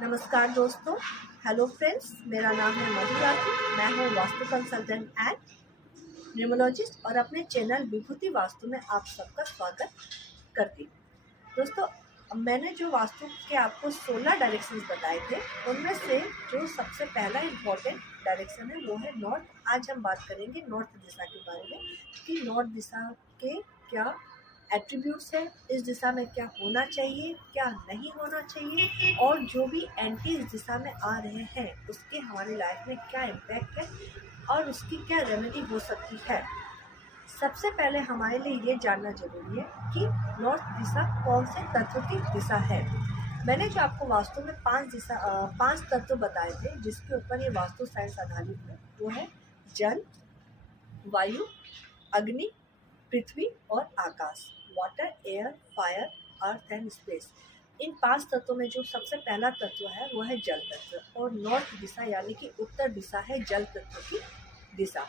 नमस्कार दोस्तों, hello friends. मेरा नाम है मधु राठी। मैं हूँ वास्तु कंसल्टेंट एंड न्यूमरोलॉजिस्ट और अपने चैनल विभूति वास्तु में आप सबका स्वागत करती हूँ। दोस्तों, मैंने जो वास्तु के आपको 16 डायरेक्शंस बताए थे, उनमें से जो सबसे पहला इम्पोर्टेंट डायरेक्शन है वो है नॉर्थ। आज हम बात करेंगे नॉर्थ दिशा के बारे में कि नॉर्थ दिशा के क्या एट्रीब्यूट्स है, इस दिशा में क्या होना चाहिए, क्या नहीं होना चाहिए, और जो भी एंटी इस दिशा में आ रहे हैं उसके हमारी लाइफ में क्या इम्पैक्ट है और उसकी क्या रेमेडी हो सकती है। सबसे पहले हमारे लिए ये जानना जरूरी है कि नॉर्थ दिशा कौन से तत्व की दिशा है। मैंने जो आपको वास्तु में पांच तत्व बताए थे जिसके ऊपर ये वास्तु साइंस आधारित है, वो है जल, वायु, अग्नि, पृथ्वी और आकाश। Water, air, fire, earth and space. इन 5 तत्वों में जो सबसे पहला तत्व है वो है जल तत्व, और नॉर्थ दिशा यानी कि उत्तर दिशा है जल तत्व की दिशा।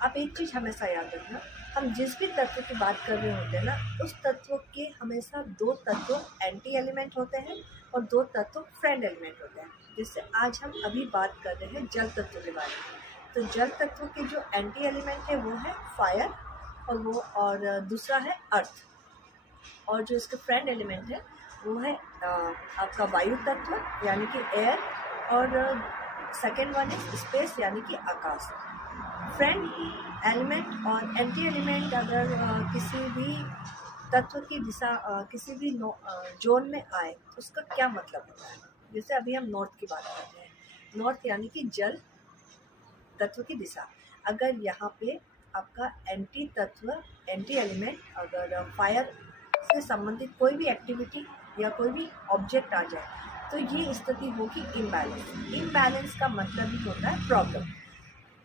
आप एक चीज़ हमेशा याद रखना, हम जिस भी तत्व की बात कर रहे होते हैं ना, उस तत्व के हमेशा 2 तत्व एंटी एलिमेंट होते हैं और 2 तत्व फ्रेंड एलिमेंट होते हैं। जिससे आज हम अभी बात कर रहे हैं जल तत्व के बारे में। तो जल तत्व के जो एंटी एलिमेंट है वो है फायर और दूसरा है अर्थ, और जो इसके फ्रेंड एलिमेंट है वो है आपका वायु तत्व यानी कि एयर, और सेकेंड वन इज स्पेस यानी कि आकाश। फ्रेंड एलिमेंट और एंटी एलिमेंट अगर किसी भी तत्व की दिशा किसी भी जोन में आए तो उसका क्या मतलब होता है। जैसे अभी हम नॉर्थ की बात कर रहे हैं, नॉर्थ यानी कि जल तत्व की दिशा। अगर यहाँ पे आपका एंटी तत्व एंटी एलिमेंट अगर फायर से संबंधित कोई भी एक्टिविटी या कोई भी ऑब्जेक्ट आ जाए तो ये स्थिति होगी इम्बैलेंस। इम्बैलेंस का मतलब ही होता है प्रॉब्लम,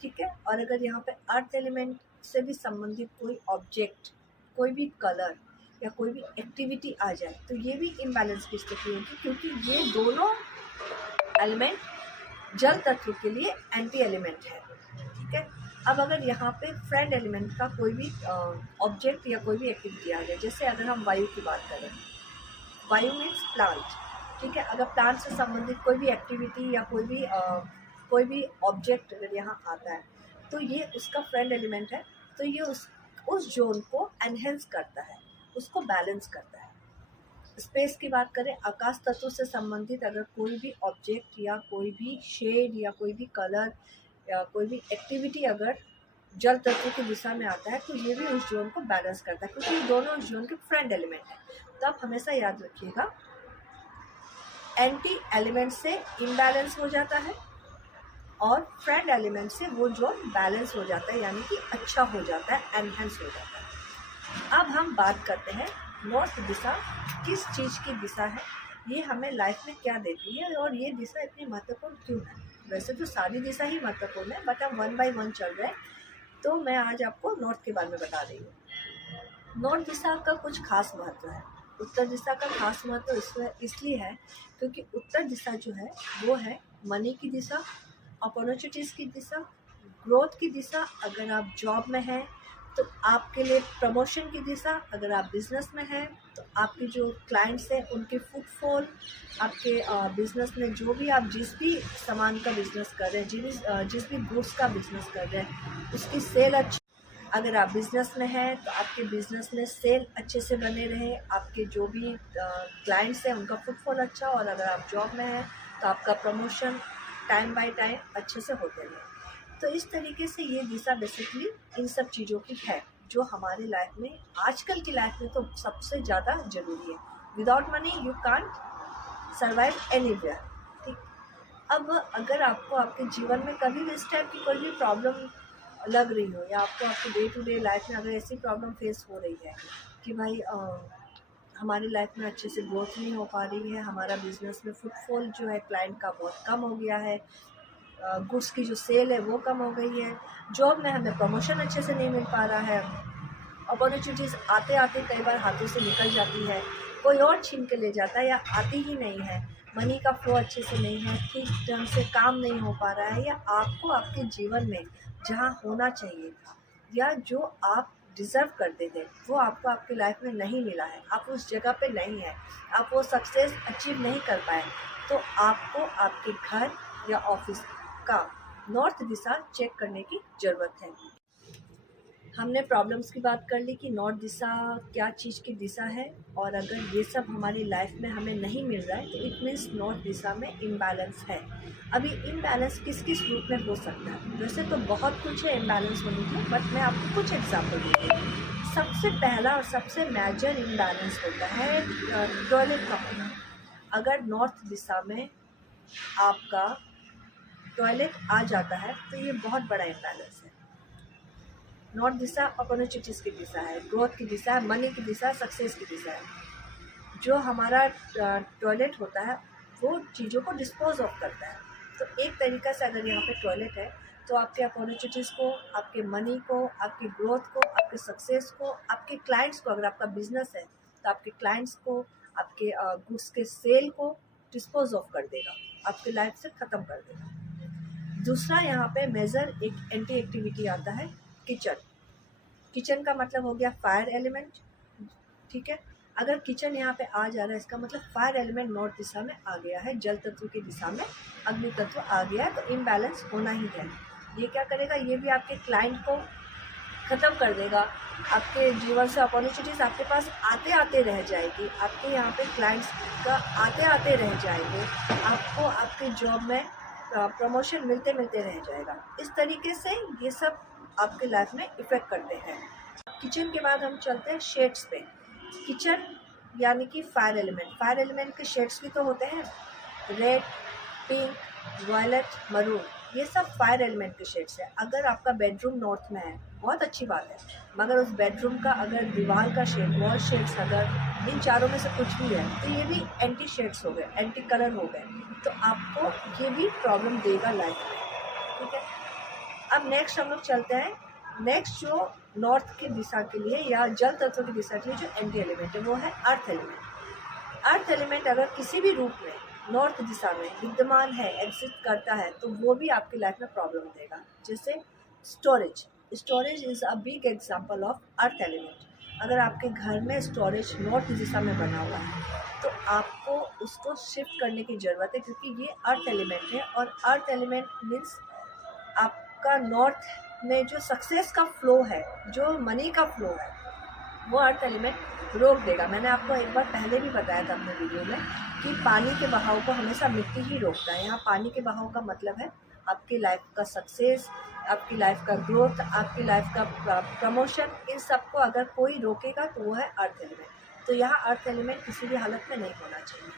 ठीक है। और अगर यहाँ पे अर्थ एलिमेंट से भी संबंधित कोई ऑब्जेक्ट, कोई भी कलर या कोई भी एक्टिविटी आ जाए तो ये भी इम्बैलेंस की स्थिति होगी, क्योंकि ये दोनों एलिमेंट जल तत्व के लिए एंटी एलिमेंट है, ठीक है। अब अगर यहाँ पे फ्रेंड एलिमेंट का कोई भी ऑब्जेक्ट या कोई भी एक्टिविटी आ जाए, जैसे अगर हम वायु की बात करें, वायु मीन्स प्लांट, ठीक है। अगर प्लांट से संबंधित कोई भी एक्टिविटी या कोई भी ऑब्जेक्ट अगर यहाँ आता है तो ये उसका फ्रेंड एलिमेंट है, तो ये उस जोन को एनहेंस करता है, उसको बैलेंस करता है। स्पेस की बात करें, आकाश तत्व से संबंधित अगर कोई भी ऑब्जेक्ट या कोई भी शेड या कोई भी कलर या कोई भी एक्टिविटी अगर जल तत्व की दिशा में आता है तो ये भी उस जोन को बैलेंस करता है, क्योंकि ये दोनों उस जोन के फ्रेंड एलिमेंट हैं। तो आप हमेशा याद रखिएगा, एंटी एलिमेंट से इम्बैलेंस हो जाता है और फ्रेंड एलिमेंट से वो जोन बैलेंस हो जाता है, यानी कि अच्छा हो जाता है, एनहेंस हो जाता है। अब हम बात करते हैं नॉर्थ दिशा किस चीज़ की दिशा है, ये हमें लाइफ में क्या देती है और ये दिशा इतनी महत्वपूर्ण क्यों है। वैसे तो सारी दिशा ही महत्वपूर्ण है, बट हम 1 बाय 1 चल रहे हैं, तो मैं आज आपको नॉर्थ के बारे में बता रही हूँ। नॉर्थ दिशा का कुछ खास महत्व है। उत्तर दिशा का खास महत्व इसलिए है क्योंकि उत्तर दिशा जो है वो है मनी की दिशा, अपॉर्चुनिटीज़ की दिशा, ग्रोथ की दिशा। अगर आप जॉब में हैं तो आपके लिए प्रमोशन की दिशा, अगर आप बिजनेस में हैं तो आपके जो क्लाइंट्स हैं उनके फुटफॉल, आपके बिजनेस में जो भी आप जिस भी सामान का बिजनेस कर रहे हैं, जिस भी गुड्स का बिजनेस कर रहे हैं उसकी सेल अच्छी। अगर आप बिजनेस में हैं तो आपके बिजनेस में सेल अच्छे से बने रहे, आपके जो भी क्लाइंट्स हैं उनका फुटफॉल अच्छा, और अगर आप जॉब में हैं तो आपका प्रमोशन टाइम बाय टाइम अच्छे से होते रहे। तो इस तरीके से ये दिशा बेसिकली इन सब चीज़ों की है जो हमारी लाइफ में, आजकल की लाइफ में तो सबसे ज़्यादा ज़रूरी है। Without money you can't survive anywhere, ठीक। अब अगर आपको आपके जीवन में कभी भी इस टाइप की कोई भी प्रॉब्लम लग रही हो, या आपको आपके डे टू डे लाइफ में अगर ऐसी प्रॉब्लम फेस हो रही है कि भाई हमारी लाइफ में अच्छे से ग्रोथ नहीं हो पा रही है, हमारा बिजनेस में फुटफॉल जो है क्लाइंट का बहुत कम हो गया है, गुड्स की जो सेल है वो कम हो गई है, जॉब में हमें प्रमोशन अच्छे से नहीं मिल पा रहा है, अपॉर्चुनिटीज़ आते आते कई बार हाथों से निकल जाती है, कोई और छीन के ले जाता है या आती ही नहीं है, मनी का फ्लो अच्छे से नहीं है, ठीक ढंग से काम नहीं हो पा रहा है, या आपको आपके जीवन में जहाँ होना चाहिए था या जो आप डिज़र्व करते थे वो आपको आपकी लाइफ में नहीं मिला है, आप उस जगह पे नहीं हैं, आप वो सक्सेस अचीव नहीं कर पाए, तो आपको आपके घर या ऑफिस का नॉर्थ दिशा चेक करने की ज़रूरत है। हमने प्रॉब्लम्स की बात कर ली कि नॉर्थ दिशा क्या चीज़ की दिशा है, और अगर ये सब हमारी लाइफ में हमें नहीं मिल रहा है तो इट मीन्स नॉर्थ दिशा में इम्बैलेंस है। अभी इम्बैलेंस किस किस रूप में हो सकता है? वैसे तो बहुत कुछ है इम्बैलेंस होने की, बट मैं आपको कुछ एग्जाम्पल दूँगी। सबसे पहला और सबसे मेजर इम्बैलेंस होता है टॉयलेट का होना। अगर नॉर्थ दिशा में आपका टॉयलेट आ जाता है तो ये बहुत बड़ा इम्बैलेंस है। नॉर्थ दिशा अपॉर्चुनिटीज़ की दिशा है, ग्रोथ की दिशा है, मनी की दिशा है, सक्सेस की दिशा है। जो हमारा टॉयलेट होता है वो चीज़ों को डिस्पोज ऑफ करता है। तो एक तरीक़ा से अगर यहाँ पे टॉयलेट है तो आपके अपॉर्चुनिटीज़ को, आपके मनी को, आपकी ग्रोथ को, आपके सक्सेस को, आपके क्लाइंट्स को, अगर आपका बिजनेस है तो आपके क्लाइंट्स को, आपके गुड्स के सेल को डिस्पोज ऑफ कर देगा, आपके लाइफ से ख़त्म कर देगा। दूसरा यहाँ पे मेजर एक एंटी एक्टिविटी आता है किचन। किचन का मतलब हो गया फायर एलिमेंट, ठीक है। अगर किचन यहाँ पे आ जा रहा है इसका मतलब फायर एलिमेंट नॉर्थ दिशा में आ गया है, जल तत्व की दिशा में अग्नि तत्व आ गया है, तो इम्बैलेंस होना ही है। ये क्या करेगा? ये भी आपके क्लाइंट को ख़त्म कर देगा, आपके जीवन से अपॉर्चुनिटीज़ आपके पास आते आते रह जाएगी, आपके यहाँ पे क्लाइंट्स का आते आते रह जाएंगे, आपको आपके जॉब में प्रमोशन मिलते मिलते रह जाएगा। इस तरीके से ये सब आपके लाइफ में इफ़ेक्ट करते हैं। किचन के बाद हम चलते हैं शेड्स पे। किचन यानी कि फायर एलिमेंट के शेड्स भी तो होते हैं, रेड, पिंक, वायलेट, मरून, ये सब फायर एलिमेंट के शेड्स हैं। अगर आपका बेडरूम नॉर्थ में है बहुत अच्छी बात है, मगर उस बेडरूम का अगर दीवार का शेड, वॉल शेड्स, अगर इन चारों में से कुछ भी है तो ये भी एंटी शेड्स हो गए, एंटी कलर हो गए, तो आपको ये भी प्रॉब्लम देगा लाइफ में, ठीक है। अब नेक्स्ट हम लोग चलते हैं, नेक्स्ट जो नॉर्थ की दिशा के लिए या जल तत्व की दिशा के लिए जो एंटी एलिमेंट है वो है अर्थ एलिमेंट। अर्थ एलिमेंट अगर किसी भी रूप में नॉर्थ दिशा में विद्यमान है, एग्जिस्ट करता है, तो वो भी आपकी लाइफ में प्रॉब्लम देगा। जैसे storage is a big example of earth element. अगर आपके घर में स्टोरेज नॉर्थ दिशा में बना हुआ है तो आपको उसको शिफ्ट करने की ज़रूरत है, क्योंकि ये अर्थ एलिमेंट है, और अर्थ एलिमेंट मीन्स आपका नॉर्थ में जो सक्सेस का फ्लो है, जो मनी का फ्लो है, वो अर्थ एलिमेंट रोक देगा। मैंने आपको एक बार पहले भी बताया था अपने वीडियो में कि पानी के बहाव को हमेशा मिट्टी ही रोकता है। यहाँ पानी के बहाव का मतलब है आपकी लाइफ का सक्सेस, आपकी लाइफ का ग्रोथ, आपकी लाइफ का प्रमोशन, इन सबको अगर कोई रोकेगा तो वो है अर्थ एलिमेंट। तो यहाँ अर्थ एलिमेंट किसी भी हालत में नहीं होना चाहिए।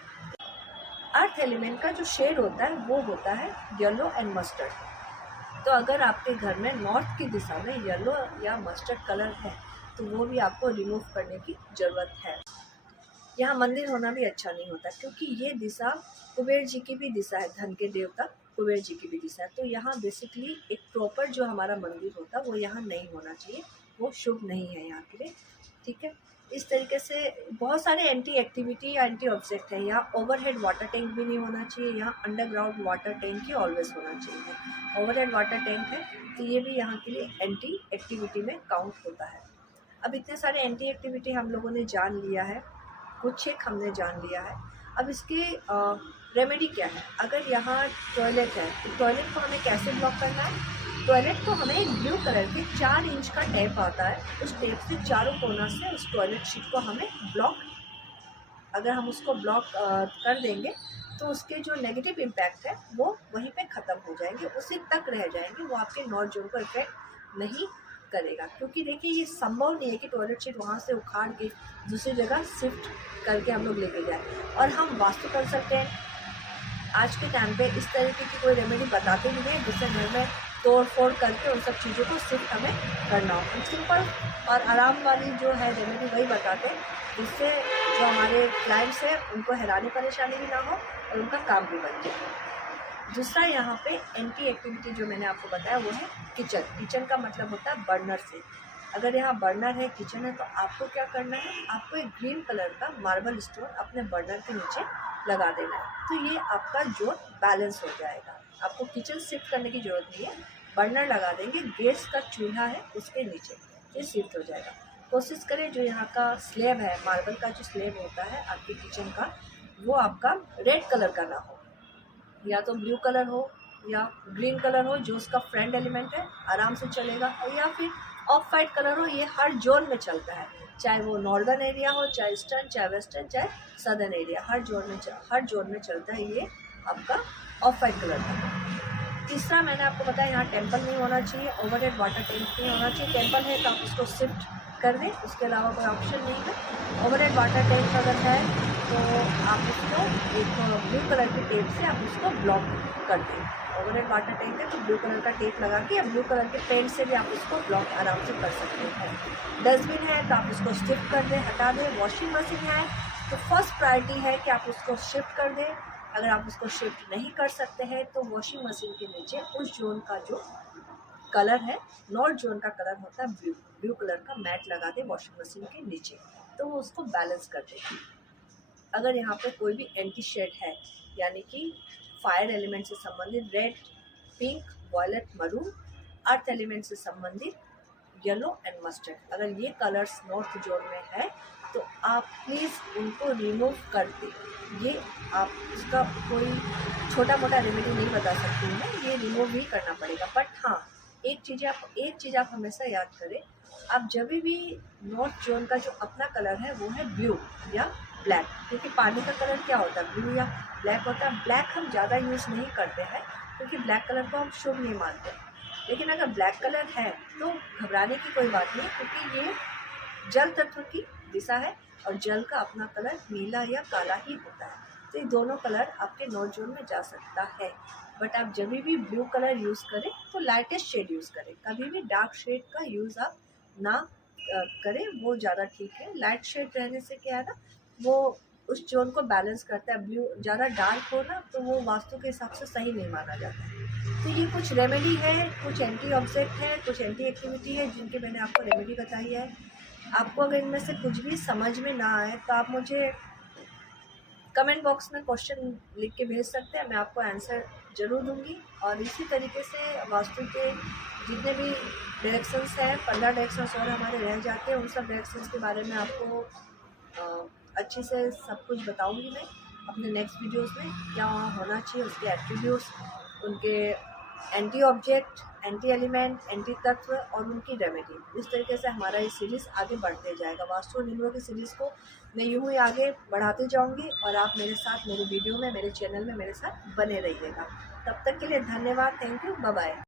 अर्थ एलिमेंट का जो शेड होता है वो होता है येलो एंड मस्टर्ड। तो अगर आपके घर में नॉर्थ की दिशा में येलो या मस्टर्ड कलर है तो वो भी आपको रिमूव करने की ज़रूरत है। यहाँ मंदिर होना भी अच्छा नहीं होता, क्योंकि ये दिशा कुबेर जी की भी दिशा है, धन के देवता कुबेर जी की भी दिशा है। तो यहाँ बेसिकली एक प्रॉपर जो हमारा मंदिर होता है वो यहाँ नहीं होना चाहिए, वो शुभ नहीं है यहाँ के लिए, ठीक है। इस तरीके से बहुत सारे एंटी एक्टिविटी या एंटी ऑब्जेक्ट है। यहाँ ओवरहेड वाटर टैंक भी नहीं होना चाहिए, यहाँ अंडरग्राउंड वाटर टैंक ही ऑलवेज होना चाहिए। ओवरहेड वाटर टैंक है तो ये भी यहाँ के लिए एंटी एक्टिविटी में काउंट होता है। अब इतने सारे एंटी एक्टिविटी हम लोगों ने जान लिया है, कुछ एक हमने जान लिया है। अब इसके रेमेडी क्या है? अगर यहाँ टॉयलेट है तो टॉयलेट को हमें कैसे ब्लॉक करना है? टॉयलेट को हमें एक ब्लू कलर के 4 इंच का टेप आता है, उस टेप से चारों कोना से उस टॉयलेट शीट को हमें ब्लॉक, अगर हम उसको ब्लॉक कर देंगे तो उसके जो नेगेटिव इम्पैक्ट है वो वहीं पे ख़त्म हो जाएंगे, उसी तक रह जाएंगे, वो आपके नॉर्थ जोन को इफेक्ट नहीं करेगा। क्योंकि देखिए ये संभव नहीं है कि टॉयलेट शीट वहाँ से उखाड़ के दूसरी जगह शिफ्ट करके हम लोग लेके जाए। और हम वास्तु कंसल्टेंट आज के टाइम पे इस तरीके की कोई रेमेडी बताते नहीं हैं जिससे घर में तोड़ फोड़ करके उन सब चीज़ों को शिफ्ट हमें करना हो। हम सिंपल और आराम वाली जो है रेमेडी वही बताते हैं, जिससे जो हमारे क्लाइंट्स हैं उनको हैरानी परेशानी भी ना हो और उनका काम भी बन जाए। दूसरा यहाँ पे एंटी एक्टिविटी जो मैंने आपको बताया वो है किचन। किचन का मतलब होता है बर्नर से। अगर यहाँ बर्नर है, किचन है, तो आपको क्या करना है? आपको एक ग्रीन कलर का मार्बल स्टोन अपने बर्नर के नीचे लगा देना है, तो ये आपका जोन बैलेंस हो जाएगा। आपको किचन शिफ्ट करने की ज़रूरत नहीं है, बर्नर लगा देंगे, गैस का चूल्हा है उसके नीचे, ये शिफ्ट हो जाएगा। कोशिश करें जो यहाँ का स्लैब है, मार्बल का जो स्लैब होता है आपके किचन का, वो आपका रेड कलर का ना हो, या तो ब्लू कलर हो या ग्रीन कलर हो जो उसका फ्रंट एलिमेंट है, आराम से चलेगा। और या फिर ऑफ वाइट कलर हो, ये हर जोन में चलता है, चाहे वो नॉर्दर्न एरिया हो, चाहे ईस्टर्न, चाहे वेस्टर्न, चाहे सदर्न एरिया, हर जोन में चलता है ये आपका ऑफ वाइट कलर का। तीसरा मैंने आपको बताया, यहाँ टेम्पल नहीं होना चाहिए, ओवरहेड वाटर टैंक नहीं होना चाहिए। टेम्पल है तो आप उसको शिफ्ट कर दें, उसके अलावा कोई ऑप्शन नहीं है। ओवरहेड वाटर टैंक अगर है तो आप उसको एक ब्लू कलर के टेप से आप उसको ब्लॉक कर दें। ओवरहेड वाटर टैंक है तो ब्लू कलर का टेप लगा के या ब्लू कलर के पेंट से भी आप उसको ब्लॉक आराम से कर सकते हैं। डस्टबिन है तो आप उसको शिफ्ट कर दें, हटा दें। वॉशिंग मशीन है तो फर्स्ट प्रायोरिटी है कि आप उसको शिफ्ट कर दें। अगर आप उसको शिफ्ट नहीं कर सकते हैं तो वॉशिंग मशीन के नीचे उस जोन का जो कलर है, नॉर्थ जोन का कलर होता है ब्लू कलर का मैट लगा दें वॉशिंग मशीन के नीचे, तो वो उसको बैलेंस कर देगी। अगर यहाँ पे कोई भी एंटी शेड है, यानी कि फायर एलिमेंट से संबंधित red, pink, violet, maroon, earth element से संबंधित येलो एंड मस्टर्ड, अगर ये कलर्स नॉर्थ जोन में है तो आप प्लीज़ उनको रिमूव कर दें। ये आप इसका कोई छोटा मोटा रेमेडी नहीं बता सकती हूँ मैं, ये रिमूव ही करना पड़ेगा। बट हाँ, एक चीज़ आप हमेशा याद करें, आप जब भी नॉर्थ जोन का जो अपना कलर है वो है ब्लू या ब्लैक, क्योंकि पानी का कलर क्या होता है, ब्लू या ब्लैक होता है। ब्लैक हम ज़्यादा यूज़ नहीं करते हैं क्योंकि ब्लैक कलर को हम शुभ नहीं मानते। लेकिन अगर ब्लैक कलर है तो घबराने की कोई बात नहीं, क्योंकि ये जल तत्व की दिशा है और जल का अपना कलर नीला या काला ही होता है। तो ये दोनों कलर आपके नॉर्थ जोन में जा सकता है। बट आप जब भी ब्लू कलर यूज़ करें तो लाइटेस्ट शेड यूज़ करें, कभी भी डार्क शेड का यूज़ आप ना करें, वो ज़्यादा ठीक है। लाइट शेड रहने से क्या है ना, वो उस जोन को बैलेंस करता है। ब्लू ज़्यादा डार्क हो ना तो वो वास्तु के हिसाब से सही नहीं माना जाता है। तो ये कुछ रेमेडी है, कुछ एंटी ऑब्जेक्ट है, कुछ एंटी एक्टिविटी है जिनके मैंने आपको रेमेडी बताई है। आपको अगर इनमें से कुछ भी समझ में ना आए तो आप मुझे कमेंट बॉक्स में क्वेश्चन लिख के भेज सकते हैं, मैं आपको आंसर ज़रूर दूंगी। और इसी तरीके से वास्तु के जितने भी डायरेक्शंस हैं, 15 डायरेक्शंस और हमारे रह जाते हैं, उन सब डायरेक्शंस के बारे में आपको अच्छे से सब कुछ बताऊंगी मैं अपने नेक्स्ट वीडियोस में। क्या वहाँ होना चाहिए, उसके एट्रीब्यूट्स, उनके anti object, anti element, anti तत्व और उनकी रेमेडी। इस तरीके से हमारा ये सीरीज़ आगे बढ़ते जाएगा। वास्तु नियमों की सीरीज़ को मैं यूँ ही आगे बढ़ाते जाऊँगी और आप मेरे साथ, मेरे वीडियो में, मेरे चैनल में मेरे साथ बने रहिएगा। तब तक के लिए धन्यवाद, थैंक यू, बाय बाय।